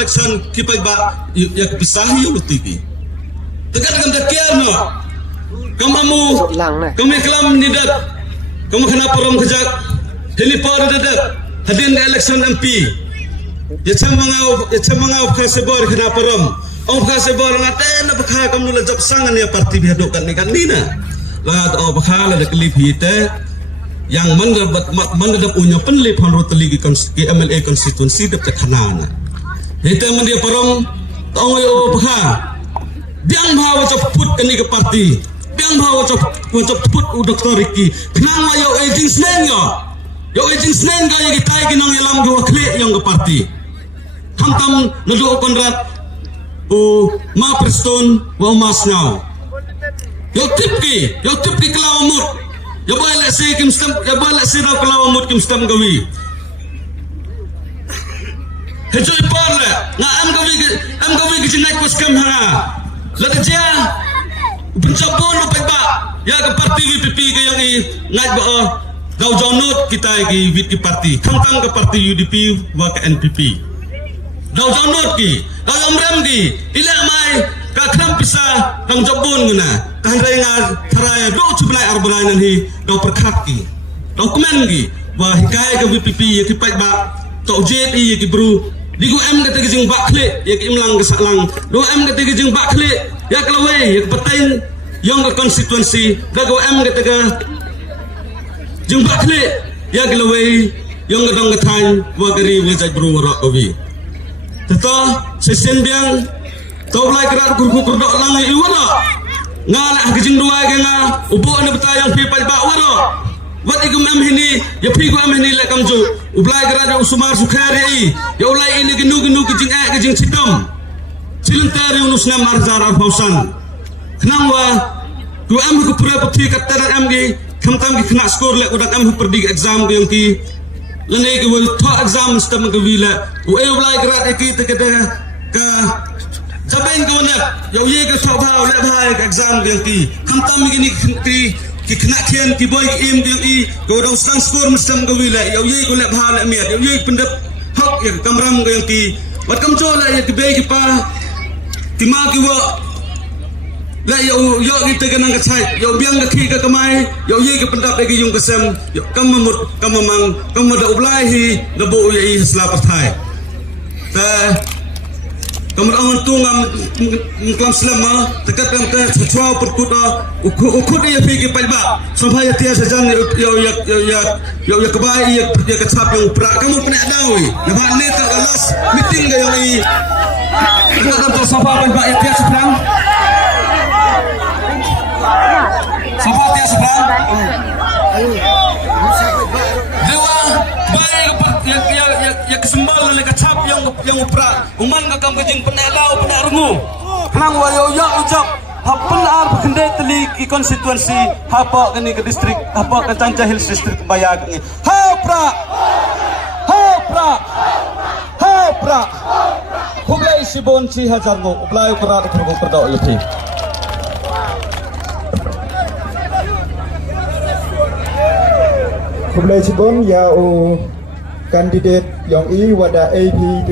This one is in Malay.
election kipai ba yak bisahi ulu tiki tegat kam dakiar no kamamu kami kelam nidat kamu kenapa rom kejak helipad dadak hadin election MP ya chamangau khasebor kenapa rom om khasebor ngaten bakha kam nula jab sangan ya parti bihadokan ni kan nina la o bakha la klip hite yang mendapat punya penlip hanru teligi MLA konstituensi dapat kanana hite mandia parom tong yo bakha biang bawa ceput kini ke parti biang bawa ceput Dr. Ricky kenang yo aging sneng yo aging sneng gaya kita kinong ilam gua klik yang ke parti hantam nadu konrat ma preston wa mas now yo tipki kelawamut yo boleh si kim stem yo boleh si na kelawamut kim stem gawi hejo ipar le na am gawi kijinai koskam ha lada dia pencapon lupa ba ya ke parti VPP ke yang ngai ba gau jonot kita ki VPP parti kangkang ke parti UDP wa ke NPP gau jonot ki gau amram ki ila mai ka kham pisa kang jabun nguna kan renga tharaya do chublai arbrai nan hi gau perkhat ki dokumen ki wa hikai ke VPP ya ki pai ba to jet i ki bru digu em kata kijing bakle ya ki imlang ke salang do em kata kijing bakle ya kalawe ya petain yang ke konstituensi gago em kata ke jing bakle ya kalawe yang ke dong ketain wa gari wa jaj bru wa obi tata sesen biang to blai kerat kurku kurdok lang i wala ngala kijing dua ke nga ubo ne betayang pi pai ba wala wat igum am hini ya pi go am hini le kamju ublai gerada usumar sukhari ya ulai ini genu kijing citom silentari unusna marzar arfausan kenang wa du am ku pura putih katara am gi khamtam gi kena skor le udak am perdi exam gi yang ki lene gi wal to exam stem gi wila u e ublai gerada ki te ka jaben go ne ya ye ge so bhau le bhai exam gi yang ki khamtam gi ni ki kena kian ki boy im ki go dong sang skor mesem go wila yo ye go le bha le miat yo ye pendep hok ya kamram go ki wat kam cho la ya ki be ki pa ki ma ki wa la yo ki te ganang ka chai yo biang ka ki ka kamai yo ye ki pendap ki yung kasem yo kamamut kamamang kamada ublai hi da bo ye isla pathai ta kamar angon tungam ngklam selama dekat yang ke chua perkut ukut ya pergi palba sampai ya tia sajan yo kebai ya kecap yang berat kamu pernah dawi nampak ni tak alas meeting ke yang ini kita kantor sampai palba ya tia seberang sampai tia seberang dewa baik ya kesembal le kecap yang upra uman ka kam kajing penelao penarungu nang wayo ya ucap hapenar bekende teli ki konstituensi hapa kini ke distrik hapa ke Cancah Hills distrik bayag ni hapra hublai sibon si hajar go ublai perat pergo perdok lebih hublai sibon ya kandidat yang i wada AP